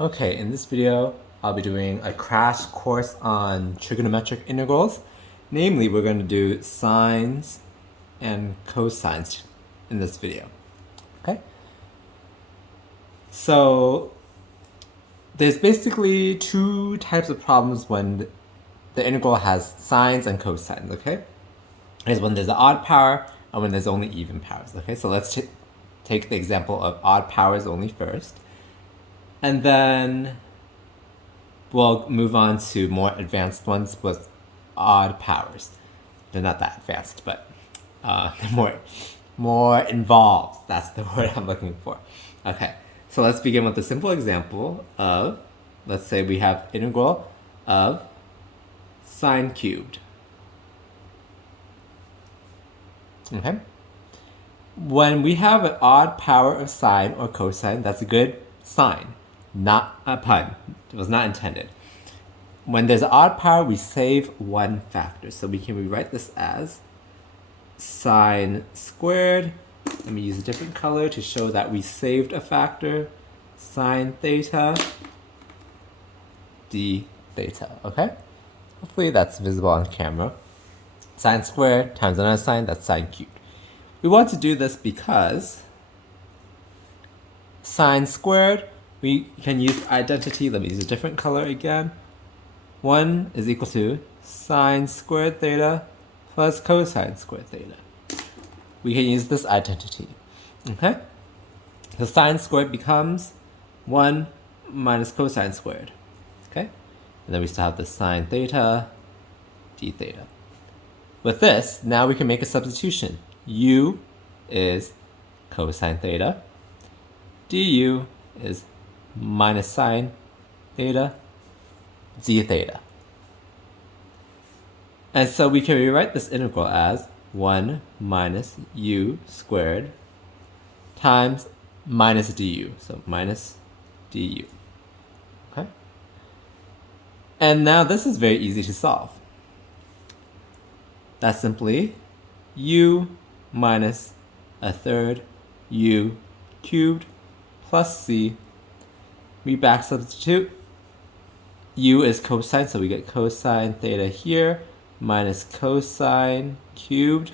Okay, in this video, I'll be doing a crash course on trigonometric integrals. Namely, we're going to do sines and cosines in this video. Okay? So, there's basically two types of problems when the integral has sines and cosines, okay? Is when there's an odd power and when there's only even powers, okay? So let's take the example of odd powers only first. And then we'll move on to more advanced ones with odd powers. They're not that advanced, but they're more involved. That's the word I'm looking for. Okay, so let's begin with a simple example of, let's say we have integral of sine cubed. Okay. When we have an odd power of sine or cosine, that's a good sign. Not a pun. It was not intended. When there's an odd power, we save one factor. So we can rewrite this as sine squared. Let me use a different color to show that we saved a factor. Sine theta d theta, okay? Hopefully that's visible on camera. Sine squared times another sine, that's sine cubed. We want to do this because sine squared, we can use identity. Let me use a different color again. 1 is equal to sine squared theta plus cosine squared theta. We can use this identity. Okay? So sine squared becomes 1 minus cosine squared. Okay? And then we still have the sine theta d theta. With this, now we can make a substitution. U is cosine theta. Du is minus sine theta d theta. And so we can rewrite this integral as 1 minus u squared times minus du. So minus du. Okay? And now this is very easy to solve. That's simply u minus a third u cubed plus c. We back substitute. U is cosine, so we get cosine theta here minus cosine cubed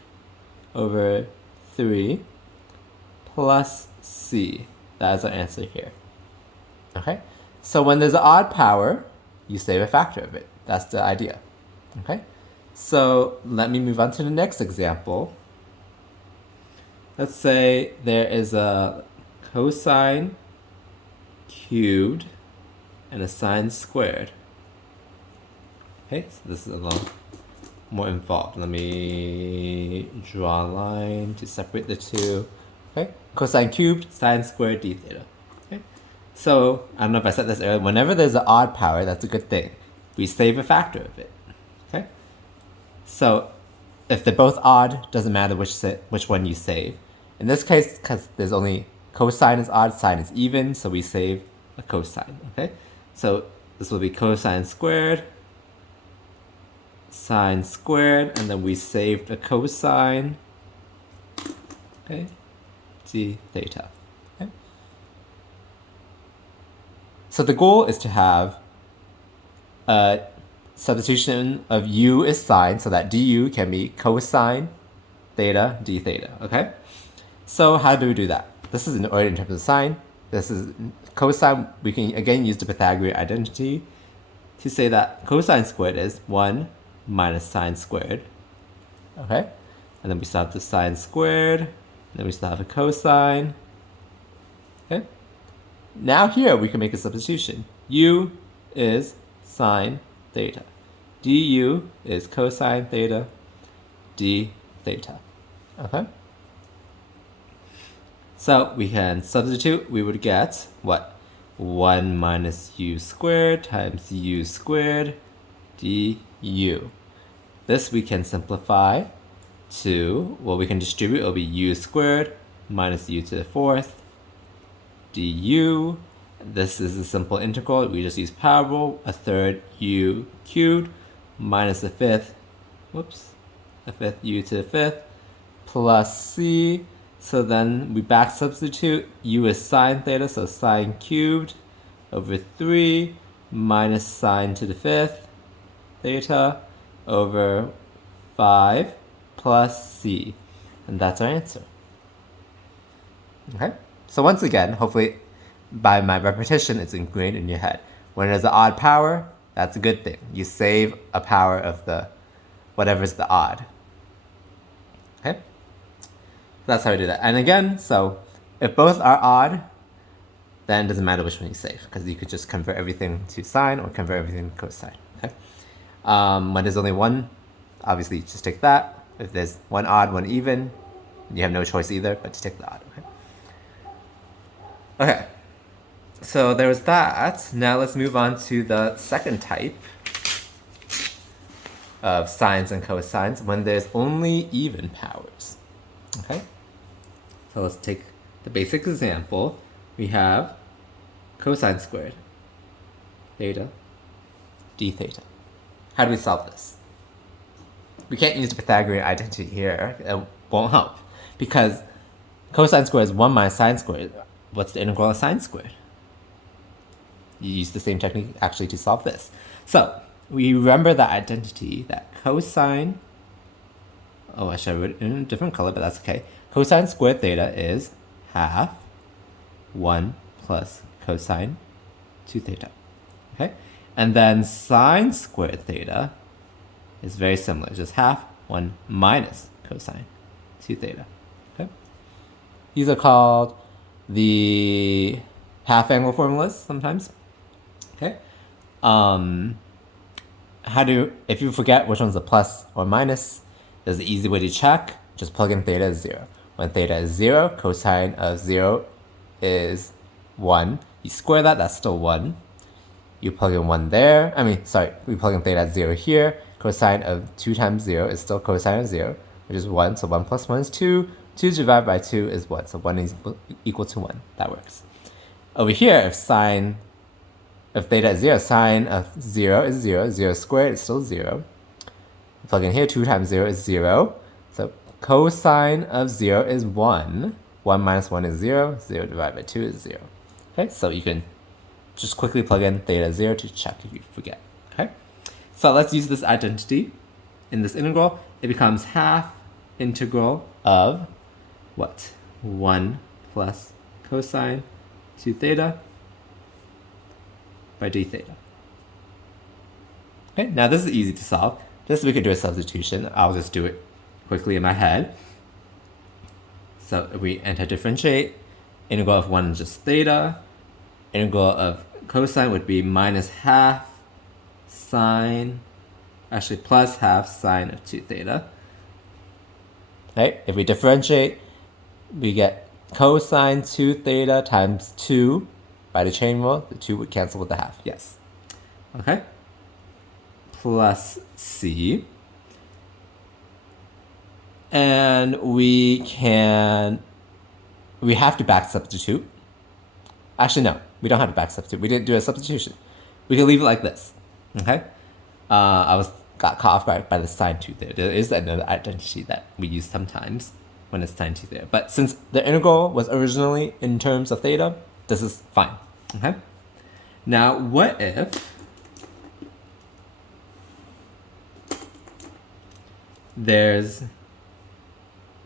over 3 plus c. That is our answer here. Okay? So when there's an odd power, you save a factor of it. That's the idea. Okay? So let me move on to the next example. Let's say there is a cosine cubed and a sine squared. Okay, so this is a little more involved. Let me draw a line to separate the two. Okay, cosine cubed, sine squared, d theta. Okay, so I don't know if I said this earlier. Whenever there's an odd power, that's a good thing. We save a factor of it. Okay, so if they're both odd, doesn't matter which one you save. In this case, because there's only cosine is odd, sine is even, so we save a cosine. Okay, so this will be cosine squared, sine squared, and then we saved a cosine. Okay, d theta. Okay. So the goal is to have a substitution of u is sine, so that du can be cosine theta d theta. Okay. So how do we do that? This is in order in terms of sine. This is cosine. We can again use the Pythagorean identity to say that cosine squared is 1 minus sine squared. Okay? And then we still have the sine squared. And then we still have a cosine. Okay? Now here we can make a substitution. U is sine theta. Du is cosine theta d theta. Okay? So we can substitute. We would get what? 1 minus u squared times u squared du. This we can simplify to, well, we can distribute. It'll be u squared minus u to the fourth du. This is a simple integral. We just use power rule. A third u cubed minus a fifth, a fifth u to the fifth plus c. So then we back substitute. U is sine theta, so sine cubed over 3 minus sine to the 5th theta over 5 plus c. And that's our answer. Okay? So once again, hopefully by my repetition, it's ingrained in your head. When there's an odd power, that's a good thing. You save a power of the whatever's the odd. Okay? That's how we do that. And again, so if both are odd, then it doesn't matter which one you save, because you could just convert everything to sine or convert everything to cosine. Okay? When there's only one, obviously just take that. If there's one odd, one even, you have no choice either but to take the odd. Okay? Okay. So there was that. Now let's move on to the second type of sines and cosines when there's only even powers. Okay? So let's take the basic example. We have cosine squared theta d theta. How do we solve this? We can't use the Pythagorean identity here. It won't help. Because cosine squared is 1 minus sine squared. What's the integral of sine squared? You use the same technique actually to solve this. So we remember that identity that cosine, I should have written it in a different color, but that's okay. Cosine squared theta is half 1 plus cosine 2 theta. Okay? And then sine squared theta is very similar, just half 1 minus cosine 2 theta. Okay? These are called the half angle formulas sometimes. Okay? If you forget which one's a plus or minus, there's an easy way to check. Just plug in theta as 0. When theta is 0, cosine of 0 is 1. You square that, that's still 1. You plug in 1 there. We plug in theta at 0 here. Cosine of 2 times 0 is still cosine of 0, which is 1. So 1 plus 1 is 2. 2 divided by 2 is 1. So 1 is equal to 1. That works. Over here, if theta is 0, sine of 0 is 0. 0 squared is still 0. Plug in here, 2 times 0 is 0. So cosine of 0 is 1. 1 minus 1 is 0. 0 divided by 2 is 0. Okay, so you can just quickly plug in theta 0 to check if you forget. Okay, so let's use this identity. In this integral, it becomes half integral of what? 1 plus cosine 2 theta by d theta. Okay, now this is easy to solve. This we could do a substitution. I'll just do it quickly in my head. So if we anti-differentiate, integral of 1 is just theta. Integral of cosine would be minus half sine, actually plus half sine of 2 theta. Right? If we differentiate, we get cosine 2 theta times 2 by the chain rule. The 2 would cancel with the half. Yes. Okay? Plus c. And we have to back substitute. Actually, no, we don't have to back substitute. We didn't do a substitution. We can leave it like this. Okay? I got caught off guard by the sine 2 theta. There is another identity that we use sometimes when it's sine 2 theta. But since the integral was originally in terms of theta, this is fine. Okay? Now, what if there's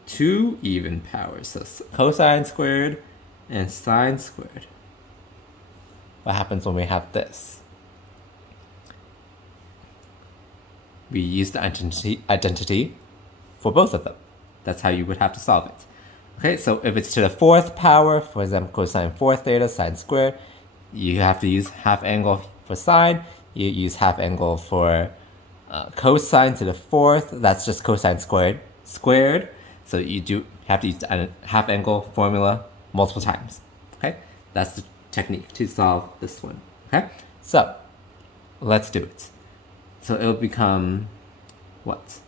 2 even powers, so cosine squared and sine squared? What happens when we have this? We use the identity for both of them. That's how you would have to solve it. Okay, so if it's to the 4th power, for example, cosine 4 theta, sine squared, you have to use half angle for sine. You use half angle for cosine to the 4th. That's just cosine squared. So you do have to use the half angle formula multiple times. Okay, that's the technique to solve this one. Okay, so let's do it. So it'll become what?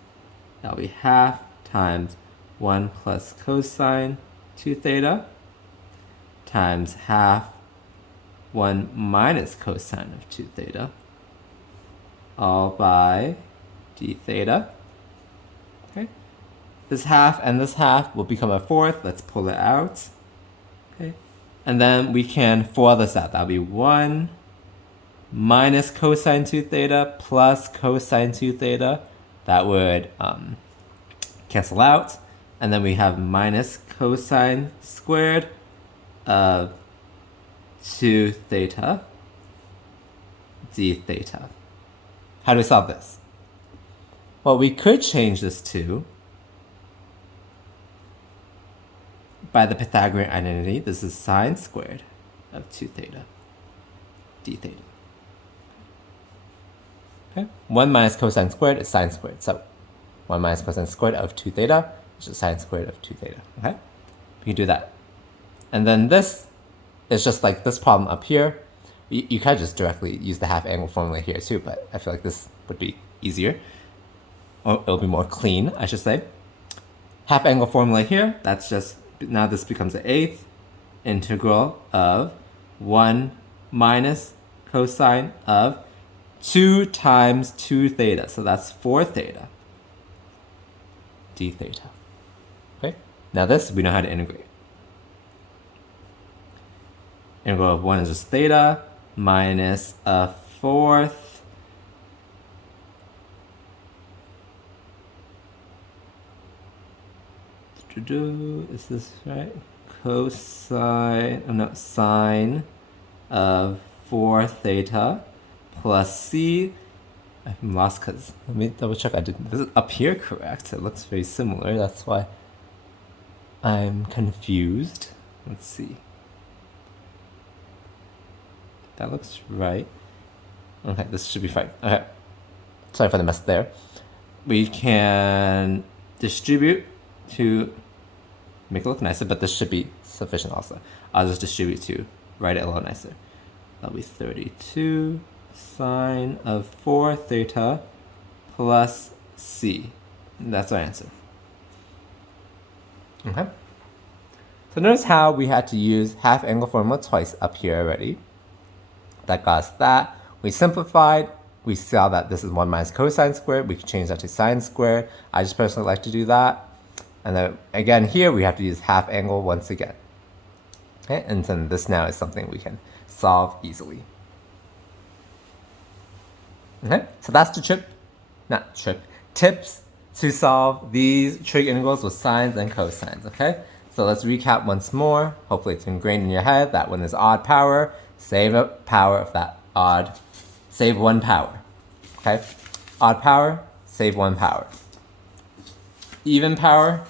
That'll be half times 1 plus cosine 2 theta times half 1 minus cosine of 2 theta all by d theta. Okay, this half and this half will become a 4th. Let's pull it out. Okay, And then we can FOIL this out. That'll be 1 minus cosine 2 theta plus cosine 2 theta. That would cancel out. And then we have minus cosine squared of 2 theta d theta. How do we solve this? Well, we could change this to, by the Pythagorean identity, this is sine squared of 2 theta d theta. Okay, 1 minus cosine squared is sine squared. So 1 minus cosine squared of 2 theta is just sine squared of 2 theta. Okay, we can do that. And then this is just like this problem up here. You could just directly use the half angle formula here too, but I feel like this would be easier. Or it'll be more clean, I should say. Half angle formula here, that's just, now this becomes an eighth integral of 1 minus cosine of 2 times 2 theta. So that's 4 theta d theta. Okay, now this we know how to integrate. Integral of 1 is just theta minus a fourth is this right? Cosine, oh no, sine of 4 theta plus c. I'm lost because, let me double check. This is up here correct? It looks very similar. That's why I'm confused. Let's see. That looks right. Okay, this should be fine. Okay, sorry for the mess there. We can distribute to make it look nicer, but this should be sufficient also. I'll just distribute to write it a little nicer. That'll be 32 sine of 4 theta plus c. And that's our answer. Okay. So notice how we had to use half angle formula twice up here already. That got us that. We simplified. We saw that this is 1 minus cosine squared. We can change that to sine squared. I just personally like to do that. And then again here we have to use half angle once again. Okay, and then this now is something we can solve easily. Okay, so that's the tips to solve these trig integrals with sines and cosines. Okay, so let's recap once more. Hopefully it's ingrained in your head that when there's odd power, save a power of that odd, save 1 power. Okay, odd power, save 1 power. Even powers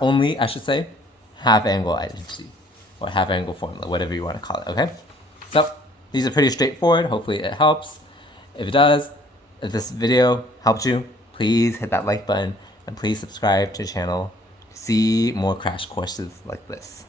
only, I should say, half angle identity or half angle formula, whatever you want to call it. Okay, so these are pretty straightforward. Hopefully it helps. If it does, if this video helped you, please hit that like button and please subscribe to the channel to see more crash courses like this.